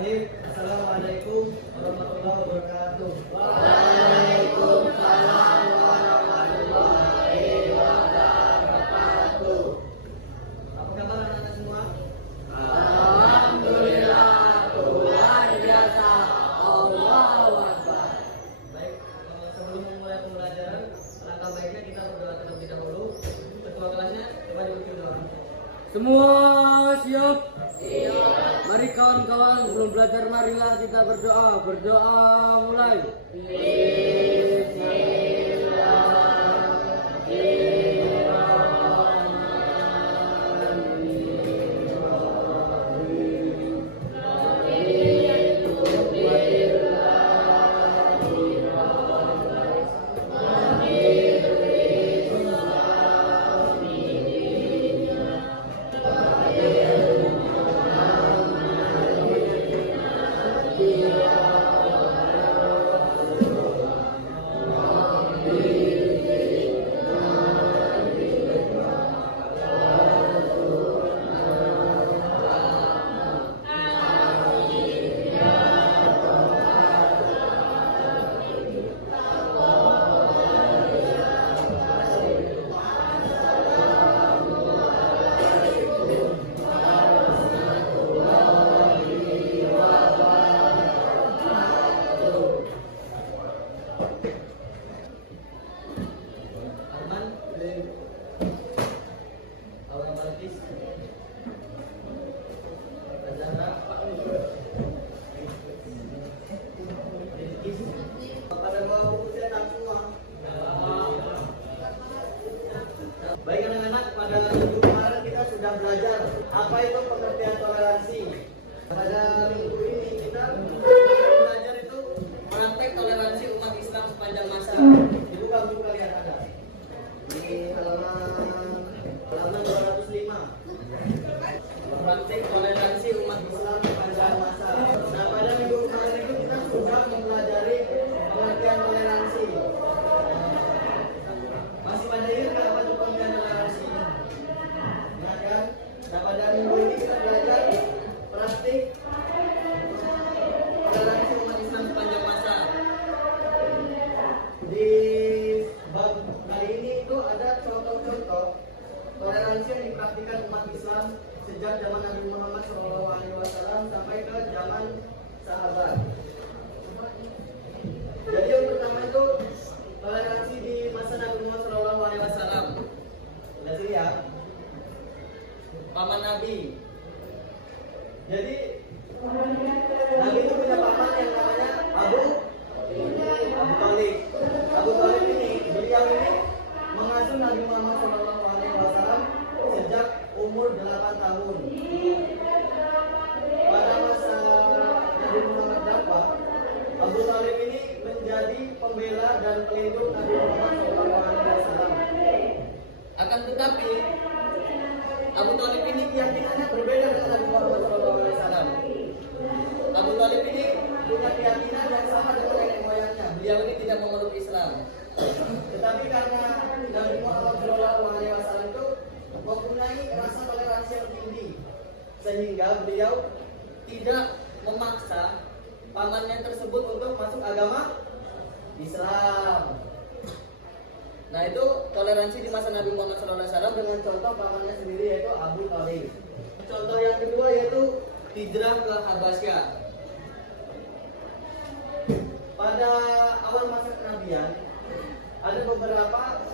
Bismillahirrahmanirrahim. Assalamualaikum warahmatullahi wabarakatuh. Waalaikumsalam warahmatullahi wabarakatuh. Apa kabar anak-anak semua? Alhamdulillah, luar biasa. Allahu Akbar. Baik, sebelum memulai pembelajaran, alangkah baiknya kita berdoa terlebih dahulu. Ketua kelasnya, coba diucapkan doa. Semua siap? Mari kawan-kawan, sebelum belajar marilah kita berdoa. Berdoa mulai. Arman, Aura Malkis, Azhara, Rizkis. Pada bawa buku cetak semua. Baik anak-anak, pada minggu kemarin kita sudah belajar apa itu pengertian toleransi. Pada minggu ini kita belajar itu praktek toleransi umat Islam sepanjang masa. Dibuka buku kalian ada di halaman 205. Praktek toleransi umat Islam sepanjang masa. Nah, pada minggu kemarin itu kita sudah mempelajari pengertian toleransi. Masih pada ingat nggak apa itu pengertian toleransi? Ingat kan? Nah, pada minggu ini kita belajar praktik toleransi umat Islam sepanjang masa. Di bab kali ini itu ada contoh-contoh toleransi yang dipraktikkan umat Islam sejak zaman Nabi Muhammad SAW sampai ke zaman sahabat. Jadi yang pertama itu toleransi di masa Nabi Muhammad SAW. Lihat sini ya, paman Nabi. Jadi Nabi itu punya paman yang namanya Abu Thalib. Abu Thalib ini, beliau ini mengasuh Nabi Muhammad SAW sejak umur 8 tahun. Pada masa Nabi Muhammad dakwah, Abu Thalib ini menjadi pembela dan pelindung Nabi Muhammad SAW. Akan tetapi Abu Thalib ini keyakinannya berbeda dengan Nabi Muhammad SAW. Abu Thalib ini punya keyakinan yang sama dengan nenek moyangnya. Beliau ini tidak memeluk Islam. Tetapi karena Nabi Muhammad SAW itu mempunyai rasa toleransi yang tinggi, sehingga beliau tidak memaksa pamannya tersebut untuk masuk agama Islam. Nah, itu toleransi di masa Nabi Muhammad SAW dengan contoh pamannya sendiri yaitu Abu Thalib. Contoh yang kedua yaitu hijrah ke Habasyah. Pada awal masa kenabian ada beberapa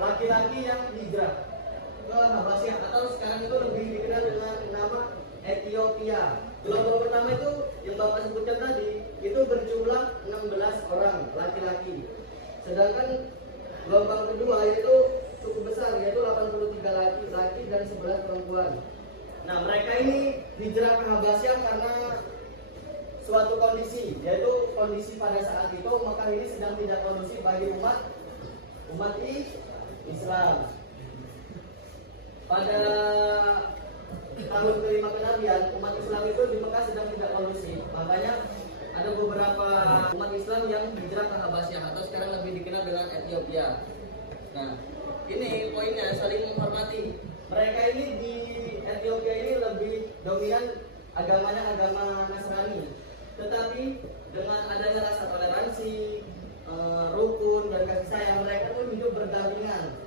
laki-laki yang hijrah ke Habasyah atau sekarang itu lebih dikenal dengan nama Ethiopia. Kelompok pertama itu yang Bapak sebutkan tadi itu berjumlah 16 orang laki-laki. Sedangkan gelombang kedua yaitu cukup besar yaitu 83 laki-laki dan 11 perempuan. Nah, mereka ini hijrah ke Habasyah karena suatu kondisi, yaitu kondisi pada saat itu Mekah ini sedang tidak kondusif bagi umat Islam. Pada tahun kelima kenabian, umat Islam itu di Mekah sedang tidak kondusif. Makanya ada beberapa umat Islam yang hijrah ke Habasyah atau sekarang lebih dikenal dengan Ethiopia. Nah, ini poinnya saling menghormati. Mereka ini di Ethiopia ini lebih dominan agamanya agama Nasrani. tetapi dengan adanya rasa toleransi, rukun dan kasih sayang, mereka tuh hidup berdampingan.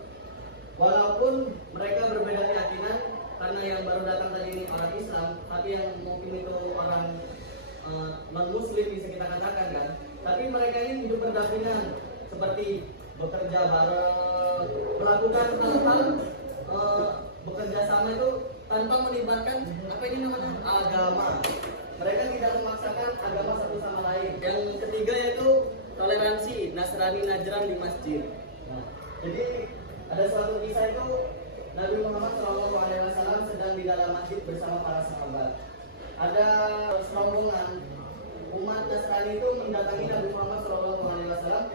Walaupun mereka berbeda keyakinan, karena yang baru datang tadi ini orang Islam, tapi yang mungkin itu orang non Muslim bisa kita katakan kan. Tapi mereka ini hidup berdampingan, seperti bekerja bareng, melakukan hal-hal bekerja sama itu tanpa melibatkan apa ini namanya agama. Mereka tidak memaksakan agama satu sama lain. Yang ketiga yaitu toleransi Nasrani Najran di masjid. Nah, jadi ada suatu kisah itu Nabi Muhammad SAW sedang di dalam masjid bersama para sahabat. Ada serombongan umat Nasrani itu mendatangi Nabi Muhammad SAW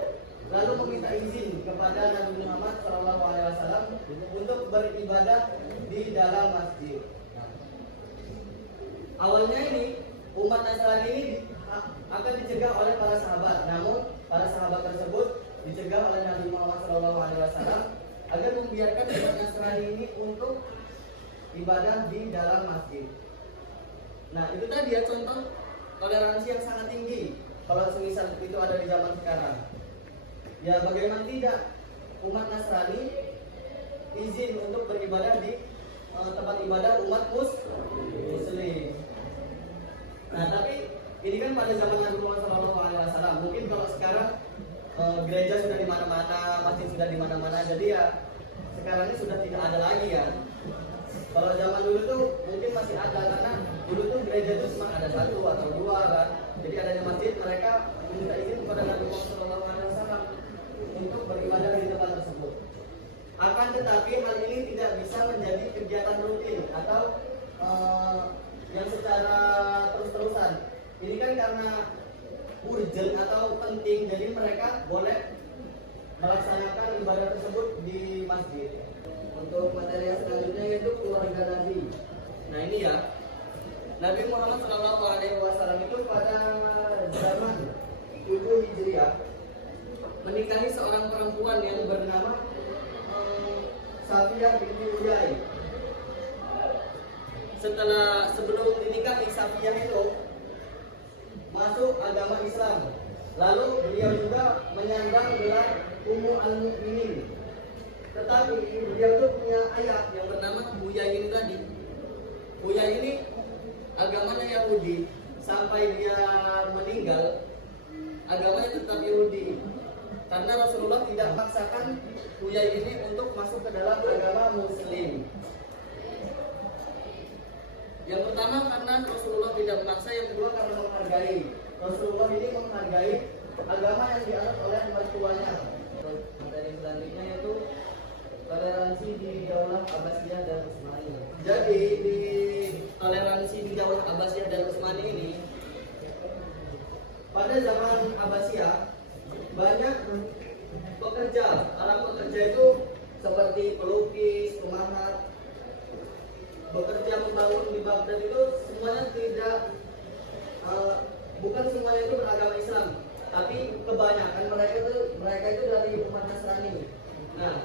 lalu meminta izin kepada Nabi Muhammad SAW untuk beribadah di dalam masjid. Awalnya ini umat Nasrani ini akan dicegah oleh para sahabat, namun para sahabat tersebut dicegah oleh Nabi Muhammad SAW agar membiarkan umat Nasrani ini untuk ibadah di dalam masjid. Nah, itu tadi ya contoh toleransi yang sangat tinggi. Kalau semisal itu ada di zaman sekarang, ya bagaimana tidak umat Nasrani izin untuk beribadah di tempat ibadah umat Muslim. Nah, tapi ini kan pada zaman Nabi Muhammad SAW. Mungkin kalau sekarang gereja sudah di mana-mana, masjid sudah di mana-mana, jadi ya sekarang ini sudah tidak ada lagi ya. Kalau zaman dulu tuh mungkin masih ada, karena dulu tuh gereja itu cuma ada satu atau dua kan. Jadi adanya masjid, mereka meminta izin kepada Nabi Muhammad SAW untuk beribadah di tempat tersebut. Akan tetapi hal ini tidak bisa menjadi kegiatan rutin atau yang secara terus-terusan. Ini kan karena urgent atau penting, jadi mereka boleh melaksanakan ibadah tersebut di masjid. Untuk materi yang selanjutnya yaitu keluarga Nabi. Nah ini ya, Nabi Muhammad SAW itu pada zaman 7 Hijriah menikahi seorang perempuan yang bernama Safiyah binti Uyai. Sebelum dinikahi, Safiyah itu masuk agama Islam. Lalu beliau juga menyandang gelar Ummu al-Mukminin. Tetapi beliau itu punya ayah yang bernama Uyai ini tadi. Uyai ini agamanya Yahudi, sampai dia meninggal agamanya tetap Yahudi. Karena Rasulullah tidak memaksakan Uyai ini untuk masuk ke dalam agama Muslim. Yang pertama karena Rasulullah tidak memaksa, yang kedua karena menghargai. Rasulullah ini menghargai agama yang dianut oleh mertuanya. Materi selanjutnya yaitu toleransi di Daulah Abbasiyah dan Utsmaniyah. Jadi di toleransi di Daulah Abbasiyah dan Utsmaniyah ini, pada zaman Abbasiyah banyak pekerja, para pekerja itu seperti pelukis, pemahat, bekerja membangun di Baghdad itu semuanya tidak bukan semuanya itu beragama Islam, tapi kebanyakan mereka itu dari umat Nasrani. Nah,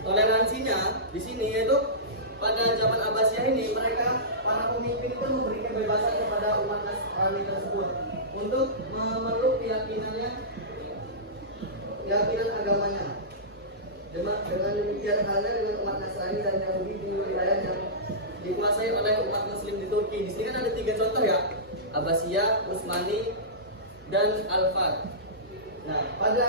toleransinya di sini yaitu pada zaman Abbasiyah ini mereka para pemimpin itu memberi kebebasan kepada umat Nasrani tersebut untuk memeluk keyakinan agamanya. Dengan demikian halnya dengan umat Nasrani dan Yahudi di wilayah yang dikuasai oleh umat Muslim di Turki. Di sini kan ada 3 contoh ya, Abbasiyah, Utsmani, dan Al-Fat. Nah, pada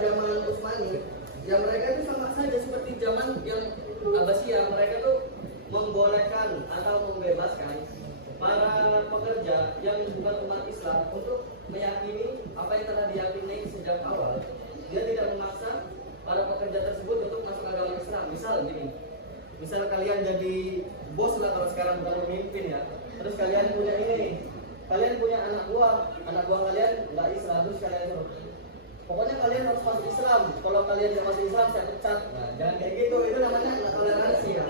zaman Utsmani, ya mereka itu sama saja seperti zaman yang Abbasiyah. Mereka tuh membolehkan atau membebaskan para pekerja yang bukan umat Islam untuk meyakini apa yang telah diyakini sejak awal. Dia tidak memaksa para pekerja tersebut untuk masuk agama Islam. Misal gini, misal kalian jadi bos lah kalau sekarang bukan pemimpin ya. Terus kalian punya ini nih, kalian punya anak buah kalian nggak Islam, terus kalian suruh, pokoknya kalian harus masuk Islam. Kalau kalian tidak masuk Islam, saya pecat. Nah, jangan kayak gitu. Itu namanya nggak toleransi ya.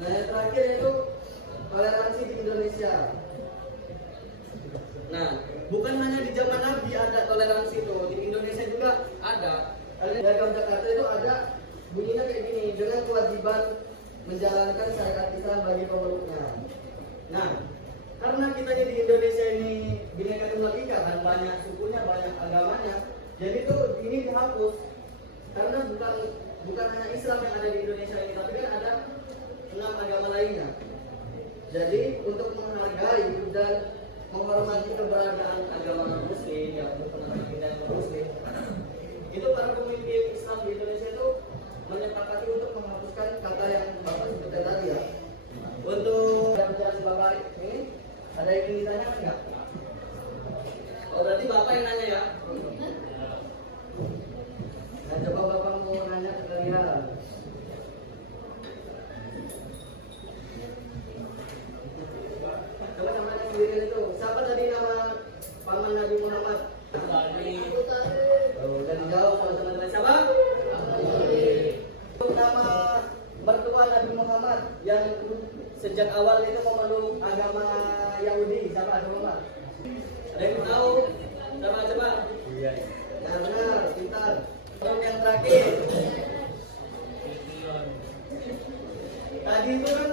Nah, yang terakhir itu toleransi di Indonesia. Nah, bukan hanya di zaman Nabi ada toleransi itu, di Indonesia juga ada. Kalian dari Jakarta itu ada bunyinya kayak gini, dengan kewajiban menjalankan syariat Islam bagi pemeluknya. Nah, karena kita di Indonesia ini Bhinneka Tunggal Ika kan, banyak sukunya, banyak agamanya, jadi tuh ini dihapus karena bukan hanya Islam yang ada di Indonesia ini, tapi kan ada 6 agama lainnya. Jadi untuk menghargai dan menghormati keberadaan agama non-Muslim yang berpengaruh kita yang non-Muslim, itu para pemimpin Islam di Indonesia itu menyepakati untuk menghapuskan kata yang Bapak sebutkan tadi ya. Untuk penjelasan Bapak ini, ada yang ingin ditanyakan nggak? Oh, berarti Bapak yang nanya ya? Nah, coba Bapak mau nanya ke kalian. Coba sama yang sendirian itu. Siapa tadi nama paman Nabi Muhammad? Oh, dari jauh sama-sama dari siapa? Nama mertua Nabi Muhammad yang sejak awal itu memeluk agama Yahudi, siapa coba? Ada yang tahu? Coba. Iya. Yang benar, pintar. Untuk yang terakhir. Tadi itu kan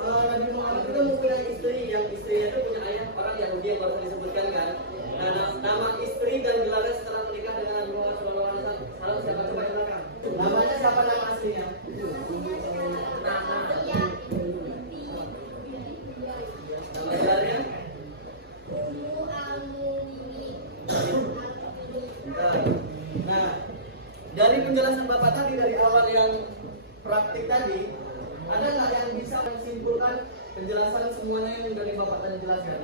Nabi Muhammad itu mempunyai istri, yang istrinya itu punya ayah orang Yahudi yang baru disebutkan kan. Nah, nama istri dan gelarnya setelah menikah dengan Nabi Muhammad SAW siapa coba yang belakang? Namanya siapa nama aslinya? Nama gelarnya? Nah, dari penjelasan Bapak tadi dari awal yang praktik tadi, ada nggak yang bisa menyimpulkan penjelasan semuanya yang dari Bapak tadi jelaskan?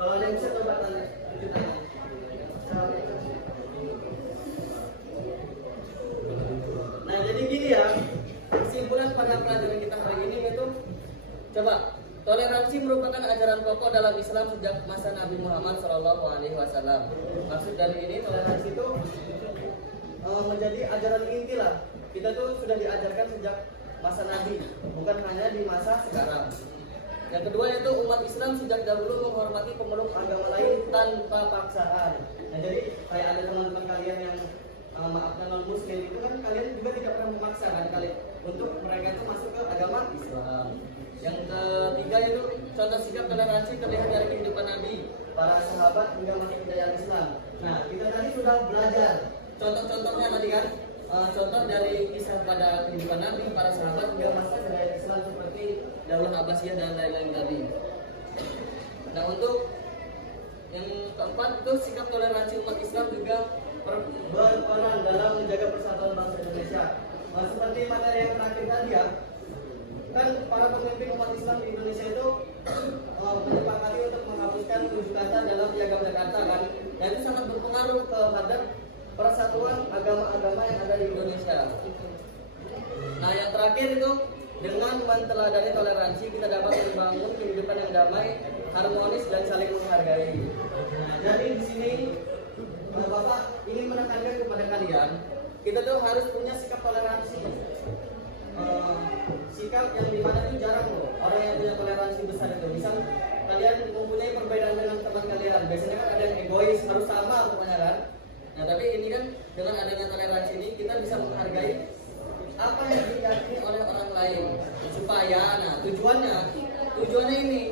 Kalau ada yang bisa coba tanya, tunjuk tangan. Nah, jadi gini ya, kesimpulan pada pelajaran kita hari ini itu, coba, toleransi merupakan ajaran pokok dalam Islam sejak masa Nabi Muhammad SAW. Maksud dari ini toleransi itu menjadi ajaran inti lah. Kita tuh sudah diajarkan sejak masa Nabi, bukan hanya di masa sekarang. Yang kedua yaitu umat Islam sejak dahulu menghormati pemeluk agama lain tanpa paksaan. Nah, jadi kayak ada teman-teman kalian yang maafkan non-Muslim itu kan kalian juga tidak pernah memaksa kan kalian untuk mereka itu masuk ke agama Islam. Yang ketiga yaitu contoh sikap toleransi terlihat dari kehidupan Nabi, para sahabat hingga masuk ke dalam Islam. Nah, kita tadi sudah belajar contoh-contohnya tadi kan. Contoh dari kisah pada kehidupan Nabi, para sahabat hingga masuk ke dalam Islam seperti Daulah Abbasiyah dan lain-lain tadi. Nah, untuk yang keempat itu sikap toleransi umat Islam juga berperan dalam menjaga persatuan bangsa Indonesia. Seperti materi yang terakhir tadi ya, kan para pemimpin umat Islam di Indonesia itu menyepakati untuk menghapuskan 7 kata dalam Piagam Jakarta kan, dan itu sangat berpengaruh terhadap persatuan agama-agama yang ada di Indonesia. Nah, yang terakhir itu dengan menteladani toleransi kita dapat membangun kehidupan yang damai, harmonis dan saling menghargai. Nah, jadi di sini Bapak ingin menekankan kepada kalian, kita tuh harus punya sikap toleransi. Sikap yang dimana itu jarang loh orang yang punya toleransi besar itu. Misal kalian mempunyai perbedaan dengan teman kalian, biasanya kan ada yang egois, harus sama pokoknya kan. Nah, tapi ini kan dengan adanya toleransi ini kita bisa menghargai apa yang diyakini oleh orang lain supaya, nah tujuannya ini.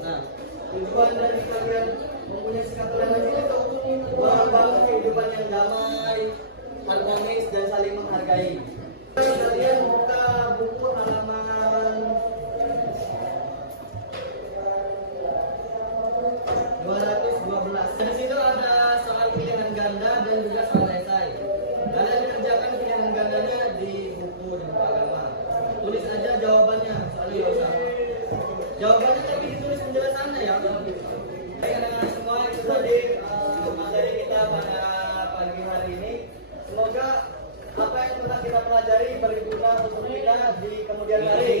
Nah, tujuan dari kalian mempunyai sikap toleransi itu membangun kehidupan yang damai, harmonis dan saling menghargai. Kalian buka buku halaman 212. Di situ ada soal pilihan ganda dan juga soal esai. Kalian kerjakan pilihan gandanya di buku agama. Tulis aja jawabannya, soalnya nggak usah. Jawabannya tapi ditulis penjelasannya ya. Baik, anak-anak semua, itu tadi materi kita pada pagi hari ini. Semoga apa yang telah kita pelajari berguna untuk kita di kemudian hari.